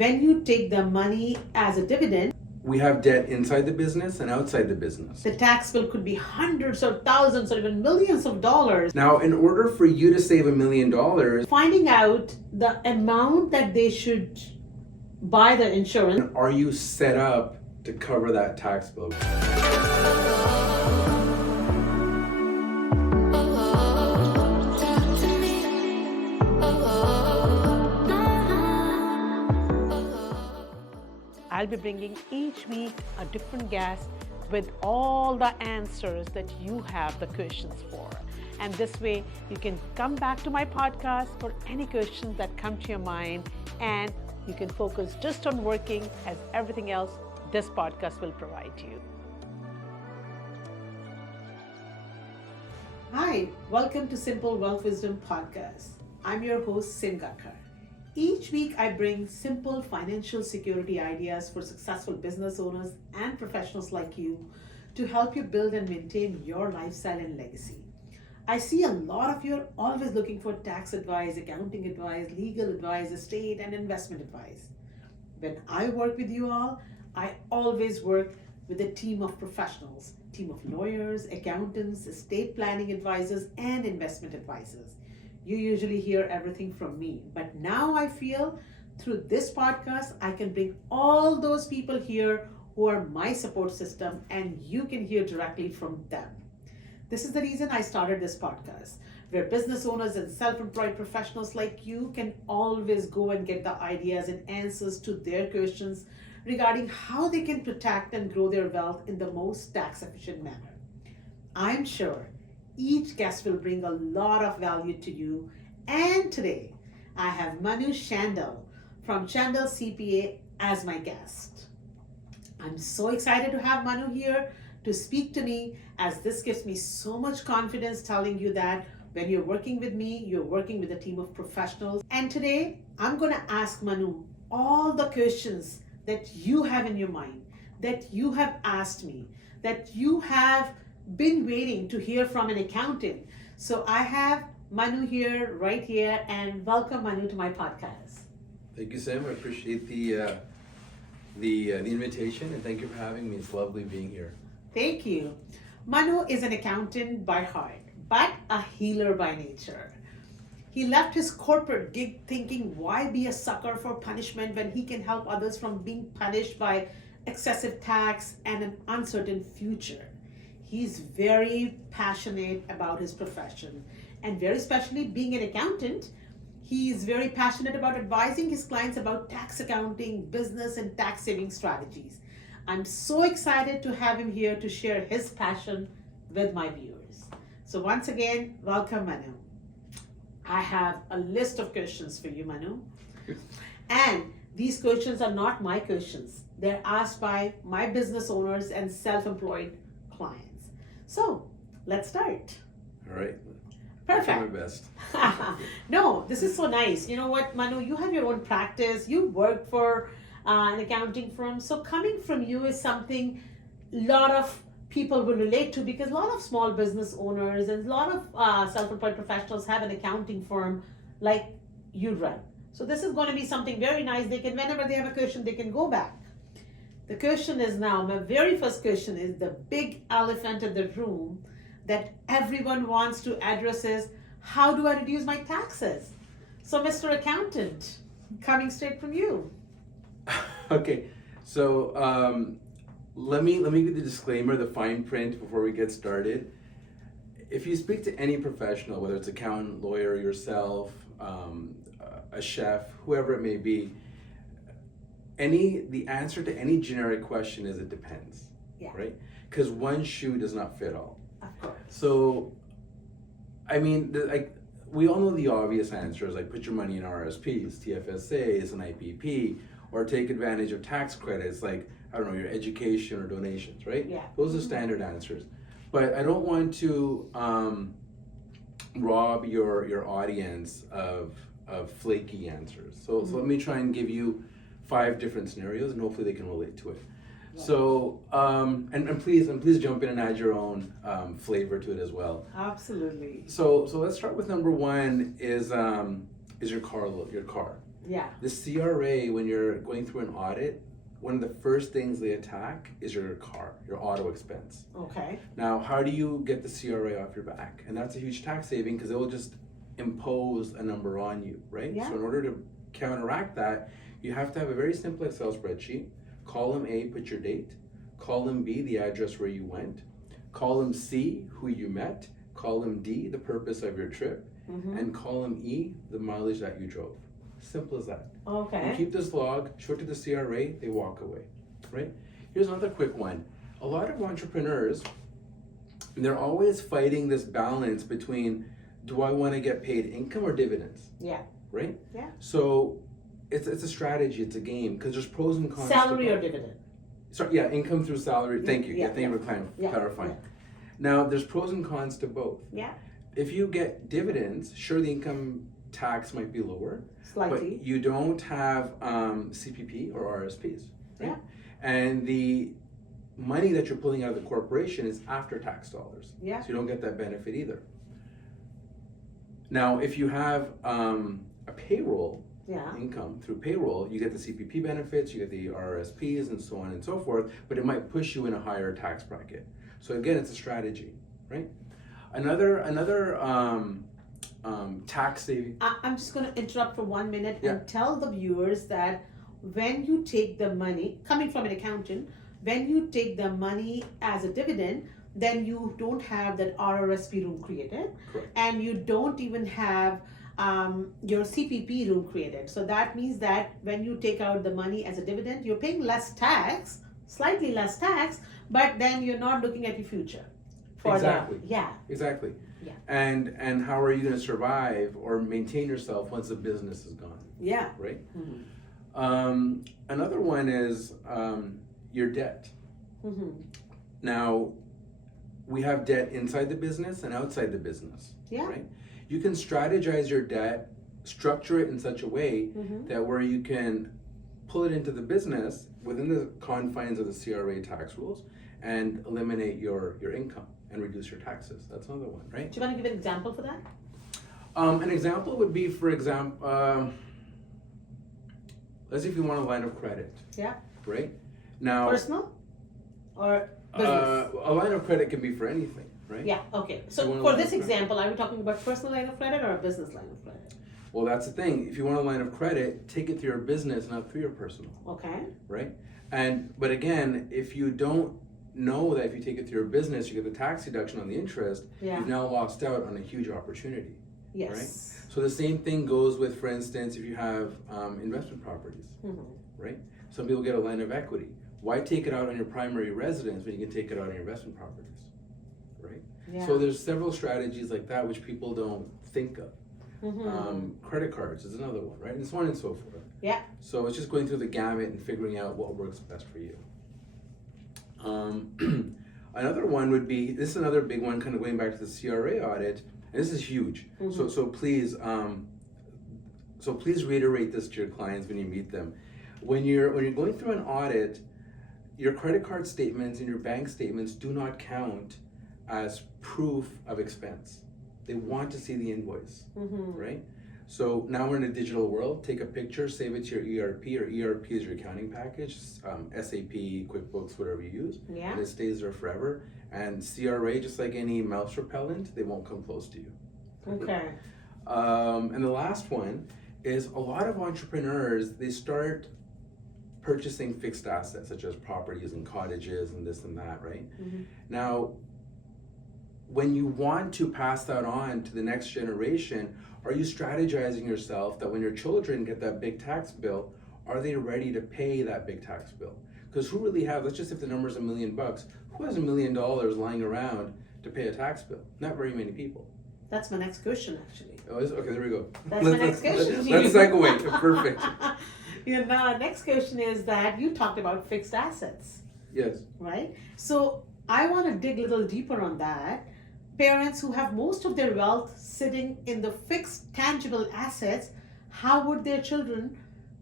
When you take the money as a dividend, we have debt inside the business and outside the business. the tax bill could be hundreds or thousands or even millions of dollars. Now, in order for you to save $1 million, Finding out the amount that they should buy the insurance. are you set up to cover that tax bill? I'll be bringing each week a different guest with all the answers that you have the questions for. And this way, you can come back to my podcast for any questions that come to your mind, and you can focus just on working, as everything else this podcast will provide you. Hi, welcome to Simple Wealth Wisdom Podcast. I'm your host, Gakhar. Each week, I bring simple financial security ideas for successful business owners and professionals like you to help you build and maintain your lifestyle and legacy. I see a lot of you are always looking for tax advice, accounting advice, legal advice, estate and investment advice. When I work with you all, I always work with a team of professionals, team of lawyers, accountants, estate planning advisors, and investment advisors. You usually hear everything from me, but now I feel through this podcast, I can bring all those people here who are my support system, and you can hear directly from them. This is the reason I started this podcast, where business owners and self-employed professionals like you can always go and get the ideas and answers to their questions regarding how they can protect and grow their wealth in the most tax-efficient manner. I'm sure each guest will bring a lot of value to you. And today, I have Manu Shandal from Shandal CPA as my guest. I'm so excited to have Manu here to speak to me, as this gives me so much confidence telling you that when you're working with me, you're working with a team of professionals. And today, I'm going to ask Manu all the questions that you have in your mind, that you have asked me, that you have been waiting to hear from an accountant. So I have Manu here, right here, and welcome Manu to my podcast. Thank you, Sam. I appreciate the invitation, and thank you for having me. It's lovely being here. Thank you. Manu is an accountant by heart, but a healer by nature. He left his corporate gig thinking, why be a sucker for punishment when he can help others from being punished by excessive tax and an uncertain future. He's very passionate about his profession, and very especially being an accountant, he's very passionate about advising his clients about tax accounting, business, and tax saving strategies. I'm so excited to have him here to share his passion with my viewers. So once again, welcome Manu. I have a list of questions for you, Manu. And these questions are not my questions. They're asked by my business owners and self-employed clients. So let's start. All right. Perfect. I'll do my best. No, this is so nice. You know what, Manu, you have your own practice. You work for an accounting firm. So coming from you is something a lot of people will relate to, because a lot of small business owners and a lot of self-employed professionals have an accounting firm like you run. So this is going to be something very nice. They can, whenever they have a question, they can go back. The question is now, my very first question is the big elephant in the room that everyone wants to address is, how do I reduce my taxes? So Mr. Accountant, coming straight from you. Okay, so let me give the disclaimer, the fine print before we get started. If you speak to any professional, whether it's accountant, lawyer, yourself, a chef, whoever it may be, the answer to any generic question is it depends, right? Because one shoe does not fit all. Of course. So, I mean, we all know the obvious answers, like put your money in RSPs, TFSAs, and IPP, or take advantage of tax credits, like, I don't know, your education or donations, right? Yeah. Those are standard answers. But I don't want to rob your audience of flaky answers. So let me try and give you 5 different scenarios, and hopefully they can relate to it. Yeah. So, and please jump in and add your own flavor to it as well. Absolutely. So let's start with number 1 is your car. Yeah. The CRA, when you're going through an audit, one of the first things they attack is your car, your auto expense. Okay. Now, how do you get the CRA off your back? And that's a huge tax saving because it will just impose a number on you, right? Yeah. So in order to counteract that, you have to have a very simple Excel spreadsheet. Column A, put your date. Column B, the address where you went. Column C, who you met. Column D, the purpose of your trip. And column E, the mileage that you drove. Simple as that. Okay. You keep this log, show it to the CRA, they walk away, right? Here's another quick one. A lot of entrepreneurs, they're always fighting this balance between, do I want to get paid income or dividends? Yeah. Right? Yeah. So it's a strategy, it's a game, because there's pros and cons. Salary or dividend? Sorry, yeah, income through salary. Thank you. Thank you for clarifying. Yeah. Now, there's pros and cons to both. Yeah. If you get dividends, sure, the income tax might be lower, Slightly. but you don't have CPP or RSPs. Right? Yeah. And the money that you're pulling out of the corporation is after tax dollars. Yeah. So you don't get that benefit either. Now, if you have a payroll income through payroll, you get the CPP benefits, you get the RSPs, and so on and so forth, but it might push you in a higher tax bracket. So again, it's a strategy, right? Another tax saving. I'm just going to interrupt for 1 minute Yeah. and tell the viewers that when you take the money, coming from an accountant, when you take the money as a dividend, then you don't have that RRSP room created. Correct. And you don't even have your CPP room created. So that means that when you take out the money as a dividend, you're paying less tax, slightly less tax, but then you're not looking at your future. Exactly. Yeah. Exactly. Yeah. And how are you going to survive or maintain yourself once the business is gone? Yeah. Right? Mm-hmm. Another one is your debt. Mm-hmm. Now, we have debt inside the business and outside the business. Yeah. Right? You can strategize your debt, structure it in such a way that where you can pull it into the business within the confines of the CRA tax rules and eliminate your income and reduce your taxes. That's another one, right? Do you want to give an example for that? An example would be, for example, let's say if you want a line of credit. Yeah. Right? Now, Personal or business? a line of credit can be for anything, right? Yeah, okay. You So want a for line this of credit? example, are we talking about personal line of credit or a business line of credit? Well, that's the thing. If you want a line of credit, take it through your business, not through your personal, Okay. right? But again, if you don't know that if you take it through your business, you get the tax deduction on the interest, Yeah. you've now lost out on a huge opportunity. Yes. So the same thing goes with, for instance, if you have investment properties, Mm-hmm. right? Some people get a line of equity. Why take it out on your primary residence when you can take it out on your investment properties, right? Yeah. So there's several strategies like that which people don't think of. Mm-hmm. Credit cards is another one, right? And so on and so forth. Yeah. So it's just going through the gamut and figuring out what works best for you. Another one would be, this is another big one, kind of going back to the CRA audit, and this is huge. So please reiterate this to your clients when you meet them. When you're going through an audit, your credit card statements and your bank statements do not count as proof of expense. They want to see the invoice, right? So now we're in a digital world. Take a picture, save it to your ERP, or ERP is your accounting package, SAP, QuickBooks, whatever you use. Yeah. And it stays there forever. And CRA, just like any mouse repellent, they won't come close to you. Okay. And the last one is a lot of entrepreneurs, they start purchasing fixed assets such as properties and cottages and this and that, right? Now, when you want to pass that on to the next generation, are you strategizing yourself that when your children get that big tax bill, are they ready to pay that big tax bill? Because who really have, let's just if the number's $1 million, who has $1 million lying around to pay a tax bill? Not very many people. That's my next question, actually. Oh, okay, there we go. That's my next question. Let's segue. Perfect. Now, next question is that you talked about fixed assets, Yes. right? So I want to dig a little deeper on that. Parents who have most of their wealth sitting in the fixed tangible assets, how would their children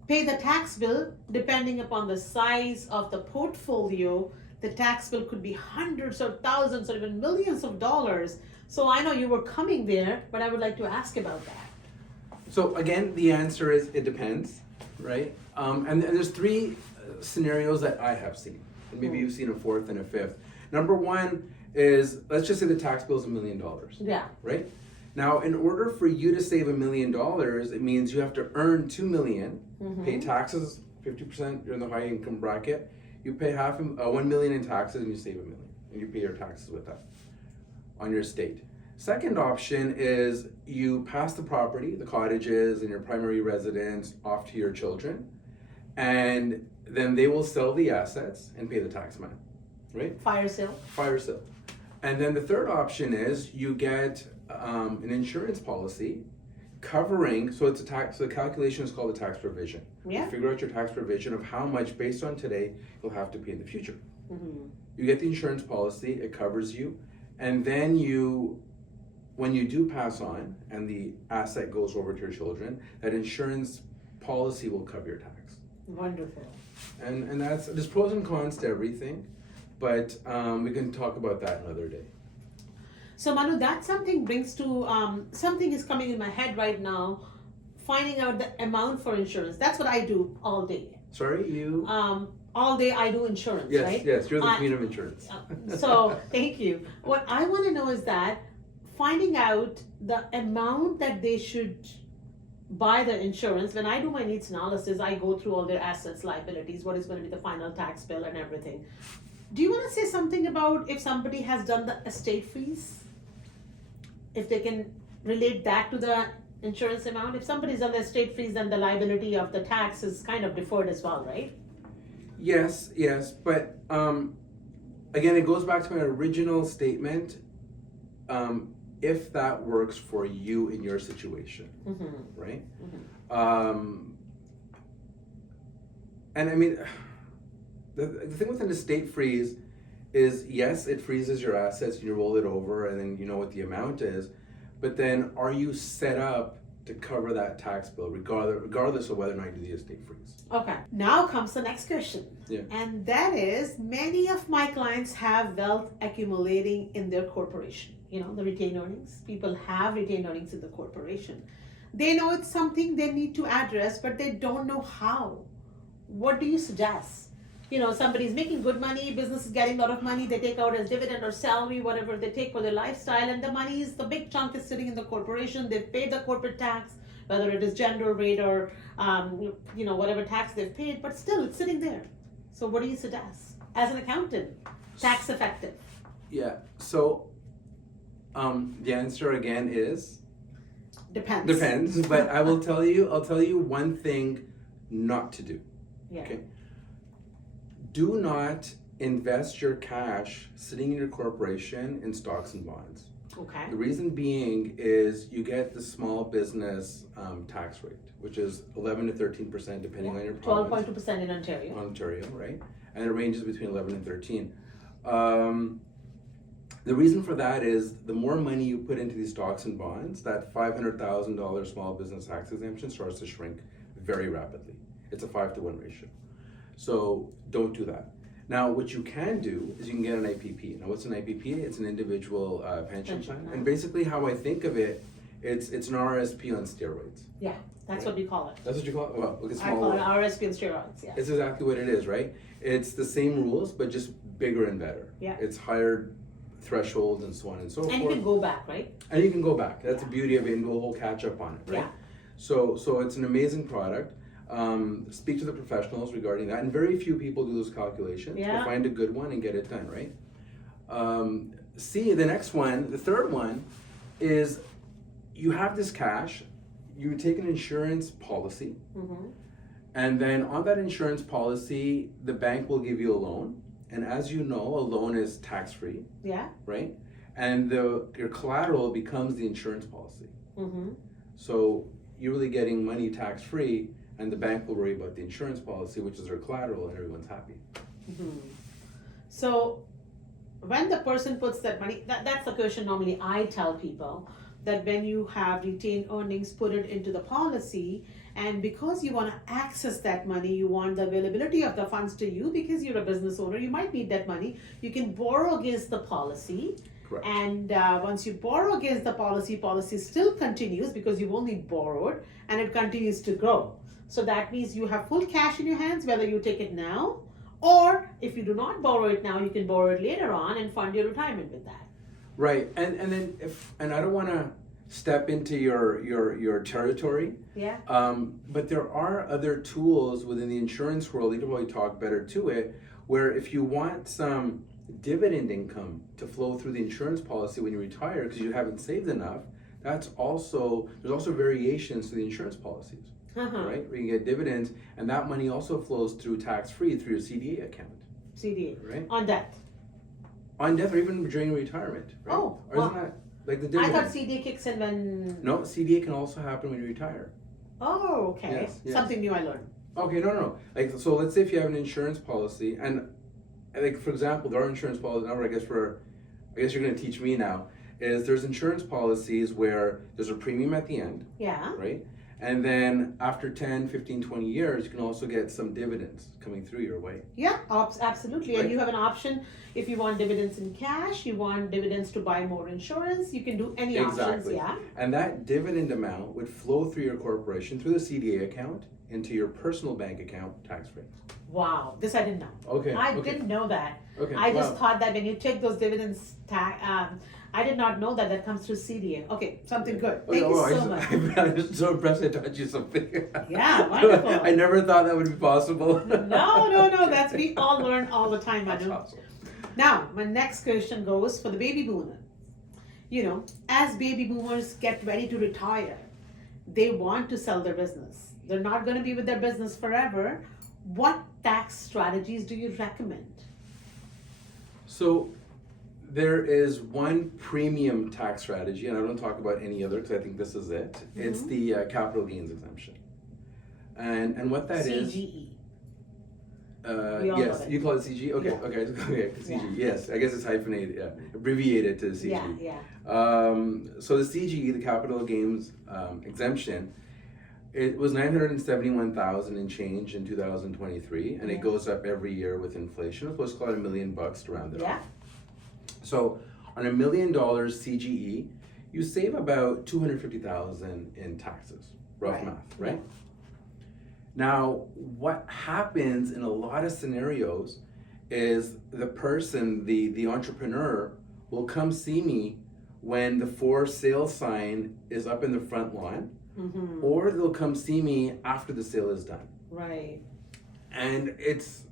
pay the tax bill depending upon the size of the portfolio? The tax bill could be hundreds or thousands or even millions of dollars. So I know you were coming there, but I would like to ask about that. So again, the answer is it depends, right? And there's three scenarios that I have seen, and maybe you've seen a fourth and a fifth. Number one is, let's just say the tax bill is $1 million. Yeah. Right? Now, in order for you to save $1 million, it means you have to earn $2 million, pay taxes 50%. You're in the high income bracket. You pay $1 million in taxes, and you save $1 million, and you pay your taxes with that on your estate. Second option is you pass the property, the cottages, and your primary residence off to your children, and then they will sell the assets and pay the tax man, right? Fire sale. Fire sale. And then the third option is you get an insurance policy covering, so it's a tax, so the calculation is called the tax provision. Yeah. You figure out your tax provision of how much based on today you'll have to pay in the future. Mm-hmm. You get the insurance policy, it covers you, and then when you do pass on and the asset goes over to your children, that insurance policy will cover your tax. Wonderful. And there's pros and cons to everything, but we can talk about that another day. So Manu, that something brings to, something is coming in my head right now, finding out the amount for insurance. That's what I do all day. Sorry, you? All day I do insurance, Yes, right? yes, you're the queen of insurance. So thank you. What I want to know is that finding out the amount that they should buy the insurance. When I do my needs analysis, I go through all their assets, liabilities, what is going to be the final tax bill and everything. Do you want to say something about if somebody has done the estate freeze? If they can relate that to the insurance amount? If somebody's done the estate freeze, then the liability of the tax is kind of deferred as well, right? Yes, but again, it goes back to my original statement. If that works for you in your situation, right? And I mean, the thing with an estate freeze is, yes, it freezes your assets and you roll it over and then you know what the amount is, but then are you set up to cover that tax bill regardless of whether or not you do the estate freeze? Okay, now comes the next question. Yeah. And that is, many of my clients have wealth accumulating in their corporation. You know, the retained earnings. People have retained earnings in the corporation. They know it's something they need to address, but they don't know how. What do you suggest? You know, somebody's making good money, business is getting a lot of money, they take out as dividend or salary, whatever they take for their lifestyle, and the money is, the big chunk is sitting in the corporation. They've paid the corporate tax, whether it is general rate or, you know, whatever tax they've paid, but still it's sitting there. So what do you suggest as an accountant, tax effective? Yeah, so the answer again is? Depends. But I'll tell you one thing not to do. Yeah. Okay. Do not invest your cash sitting in your corporation in stocks and bonds. Okay. The reason being is you get the small business tax rate, which is 11 to 13% depending on your province. 12.2% in Ontario. Ontario, right? And it ranges between 11 and 13. The reason for that is the more money you put into these stocks and bonds, that $500,000 small business tax exemption starts to shrink very rapidly. It's a 5-to-1 ratio. So don't do that. Now, what you can do is you can get an IPP. Now, what's an IPP? It's an individual pension plan. And basically how I think of it, it's an RSP on steroids. Yeah, that's what we call it. That's what you call it? Well, look, it's I call it RSP and steroids, yeah. It's exactly what it is, right? It's the same rules, but just bigger and better. Yeah. It's higher thresholds and so on and so forth. And you can go back, right? And you can go back. That's the beauty of it, and do a whole catch up on it, right? Yeah. So it's an amazing product. Speak to the professionals regarding that, and very few people do those calculations. Yeah. But find a good one and get it done, right? The next one, the third one, is you have this cash, you take an insurance policy, and then on that insurance policy, the bank will give you a loan. And as you know, a loan is tax-free. Yeah. Right? And your collateral becomes the insurance policy. So you're really getting money tax-free, and the bank will worry about the insurance policy, which is their collateral, and everyone's happy. So when the person puts that money, that's the question normally I tell people, that when you have retained earnings, put it into the policy, and because you want to access that money, you want the availability of the funds to you because you're a business owner, you might need that money. You can borrow against the policy, Correct. And once you borrow against the policy still continues because you've only borrowed and it continues to grow. So that means you have full cash in your hands, whether you take it now or if you do not borrow it now, you can borrow it later on and fund your retirement with that. Right. And then I don't want to step into your territory. Yeah. But there are other tools within the insurance world, you can probably talk better to it, where if you want some dividend income to flow through the insurance policy when you retire because you haven't saved enough, there's also variations to the insurance policies, right? Where you get dividends, and that money also flows through tax-free through your CDA account. CDA. Right? On death. On death or even during retirement, right? Oh, or isn't that like the dividend? I thought CDA kicks in when... No, CDA can also happen when you retire. Oh, okay. Yes. Something new I learned. Okay, no. Like, so let's say if you have an insurance policy, and like, for example, there are insurance policies, now I guess you're going to teach me now, is there's insurance policies where there's a premium at the end, Yeah. right? And then after 10, 15, 20 years, you can also get some dividends coming through your way. Yeah, absolutely. Right. And you have an option if you want dividends in cash, you want dividends to buy more insurance, you can do any options, yeah. And that dividend amount would flow through your corporation, through the CDA account, into your personal bank account, tax-free. Wow, this I didn't know. Okay. I didn't know that. Okay. I just thought that when you take those dividends, I did not know that comes through CDA. Okay, something good. Thank you so much. I'm just so impressed I taught you something. Yeah, wonderful. I never thought that would be possible. No. That's we all learn all the time, That's Manu. awesome. Now, my next question goes for the baby boomer. You know, as baby boomers get ready to retire, they want to sell their business. They're not going to be with their business forever. What tax strategies do you recommend? So there is one premium tax strategy, and I don't talk about any other because I think this is it. Mm-hmm. It's the capital gains exemption. And what that is... CGE. Yes, you call it CG? Okay, Yeah. okay, CG, Yeah. yes. I guess it's hyphenated, abbreviated to CG. Yeah. So the CGE, the capital gains exemption, it was $971,000 and change in 2023, and it goes up every year with inflation. It's called $1 million to round it off. So on $1 million CGE, you save about $250,000 in taxes, rough math, right? Yeah. Now, what happens in a lot of scenarios is the person, the entrepreneur, will come see me when the for sale sign is up in the front lawn, or they'll come see me after the sale is done. Right. And it's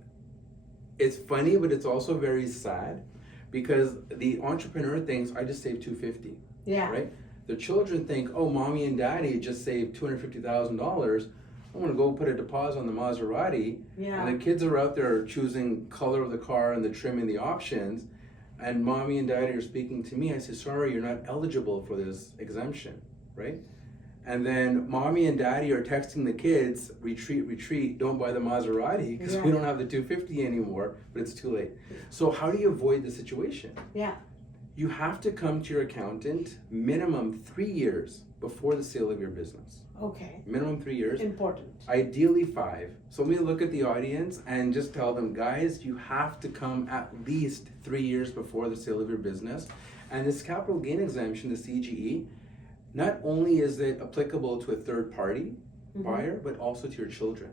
funny, but it's also very sad because the entrepreneur thinks, I just saved $250. Yeah. Right? The children think, oh, mommy and daddy just saved $250,000. I'm gonna go put a deposit on the Maserati. Yeah. And the kids are out there choosing color of the car and the trim and the options. And mommy and daddy are speaking to me. I say, sorry, you're not eligible for this exemption, right? And then mommy and daddy are texting the kids, retreat, don't buy the Maserati because we don't have the 250 anymore, but it's too late. So how do you avoid the situation? Yeah. You have to come to your accountant minimum 3 years before the sale of your business. Okay. Minimum 3 years. Important. Ideally 5. So let me look at the audience and just tell them, guys, you have to come at least 3 years before the sale of your business. And this capital gain exemption, the CGE, not only is it applicable to a third party buyer, but also to your children.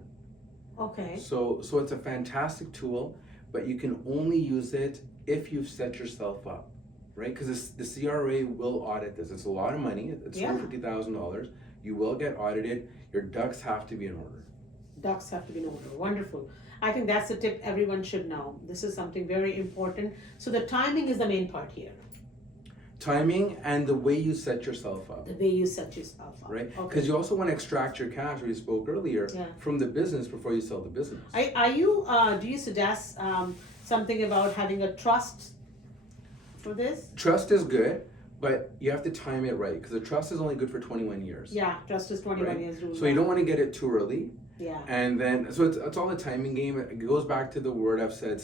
Okay. So it's a fantastic tool, but you can only use it if you've set yourself up, right? Because the CRA will audit this. It's a lot of money. It's $250,000. You will get audited. Your ducks have to be in order. Ducks have to be in order. Wonderful. I think that's a tip everyone should know. This is something very important. So the timing is the main part here. Timing and the way you set yourself up. The way you set yourself up. Right? Because Okay. you also want to extract your cash, we spoke earlier, Yeah. from the business before you sell the business. Do you suggest something about having a trust for this? Trust is good, but you have to time it right because the trust is only good for 21 years. Yeah, trust is 21 Right? years rule. So you don't want to get it too early. Yeah. And then, so it's all a timing game. It goes back to the word I've said,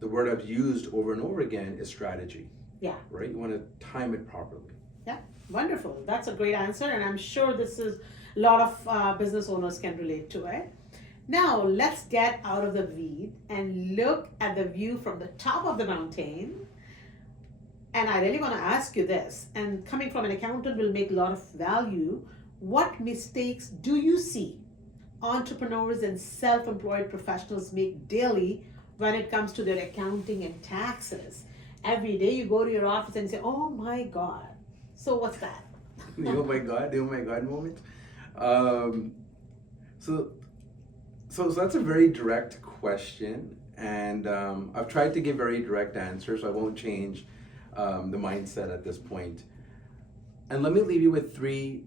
the word I've used over and over again is strategy. Yeah. Right? You want to time it properly. Yeah, wonderful. That's a great answer, and I'm sure this is a lot of business owners can relate to it. Now, let's get out of the weed and look at the view from the top of the mountain. And I really want to ask you this, and coming from an accountant will make a lot of value. What mistakes do you see entrepreneurs and self employed professionals make daily when it comes to their accounting and taxes? Every day you go to your office and say, oh my God. So, what's that? The oh my God moment. Um, so, so that's a very direct question, and I've tried to give very direct answers. So I won't change the mindset at this point. And let me leave you with three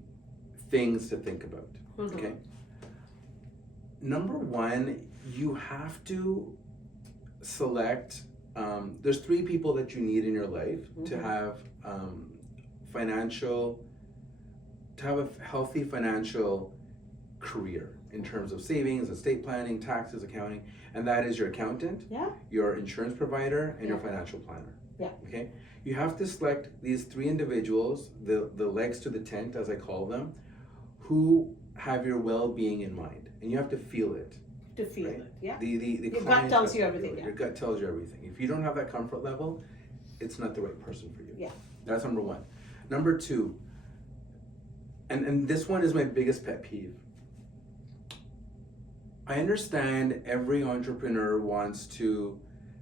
things to think about. Mm-hmm. Okay. Number one, you have to select. There's three people that you need in your life to have financial, to have a healthy financial career in terms of savings, estate planning, taxes, accounting, and that is your accountant, your insurance provider, and your financial planner. Okay? You have to select these three individuals, the legs to the tent, as I call them, who have your well-being in mind, and you have to feel it. To feel it, The your gut tells you everything. Your gut tells you everything. If you don't have that comfort level, it's not the right person for you. That's number one. Number two, and this one is my biggest pet peeve. I understand every entrepreneur wants to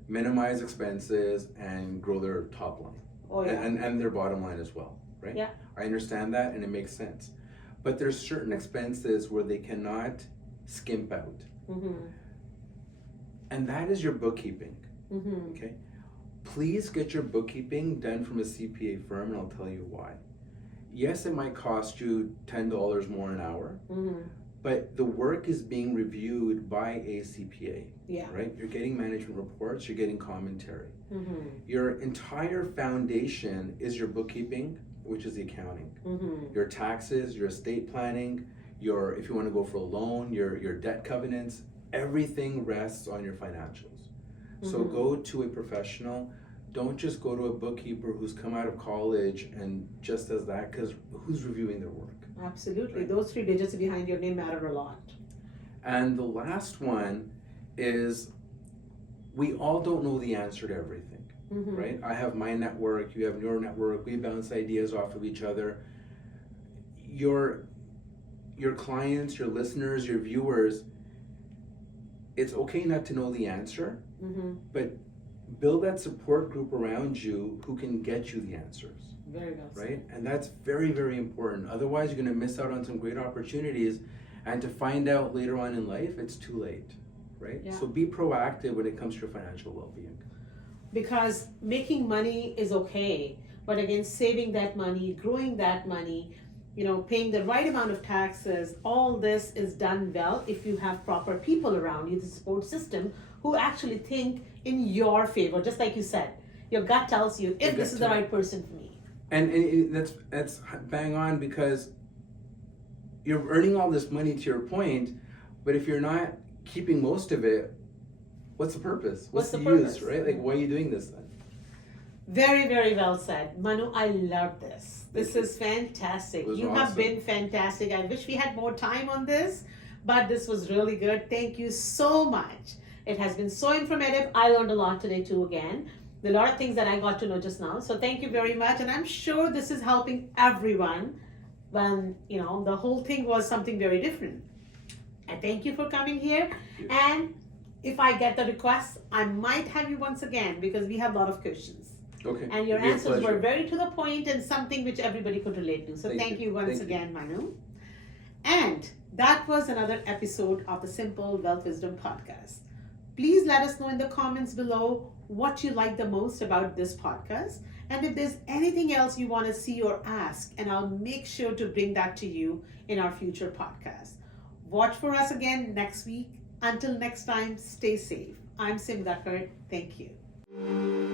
minimize expenses and grow their top line, and their bottom line as well, right? I understand that, and it makes sense. But there's certain expenses where they cannot skimp out. And that is your bookkeeping. Okay? Please get your bookkeeping done from a CPA firm, and I'll tell you why. Yes, it might cost you $10 more an hour, but the work is being reviewed by a CPA, right? You're getting management reports, you're getting commentary. Your entire foundation is your bookkeeping, which is the accounting. Your taxes, your estate planning, if you want to go for a loan, your debt covenants, everything rests on your financials. So go to a professional. Don't just go to a bookkeeper who's come out of college and just does that, because who's reviewing their work? Absolutely. Right? Those three digits behind your name matter a lot. And the last one is, we all don't know the answer to everything, right? I have my network, you have your network, we bounce ideas off of each other. Your clients, your listeners, your viewers, it's okay not to know the answer, but build that support group around you who can get you the answers. Very well said. Right? And that's very, very important. Otherwise, you're going to miss out on some great opportunities, and to find out later on in life, it's too late, right? So be proactive when it comes to your financial well-being. Because making money is okay, but again, saving that money, growing that money, paying the right amount of taxes, all this is done well if you have proper people around you, the support system, who actually think in your favor. Just like you said, your gut tells you if this is the right person for me. And that's bang on, because you're earning all this money, to your point, but if you're not keeping most of it, what's the purpose? What's the use, right? Like, why are you doing this then? Very, very well said. Manu, I love this. This is fantastic. You have been fantastic. I wish we had more time on this, but this was really good. Thank you so much. It has been so informative. I learned a lot today too again. There are a lot of things that I got to know just now. So thank you very much. And I'm sure this is helping everyone when, the whole thing was something very different. I thank you for coming here. And if I get the request, I might have you once again, because we have a lot of questions. Okay. And your answers were very to the point and something which everybody could relate to. So thank you once again, Manu. And that was another episode of the Simple Wealth Wisdom Podcast. Please let us know in the comments below what you like the most about this podcast. And if there's anything else you want to see or ask, and I'll make sure to bring that to you in our future podcast. Watch for us again next week. Until next time, stay safe. I'm Sim Gakhar. Thank you.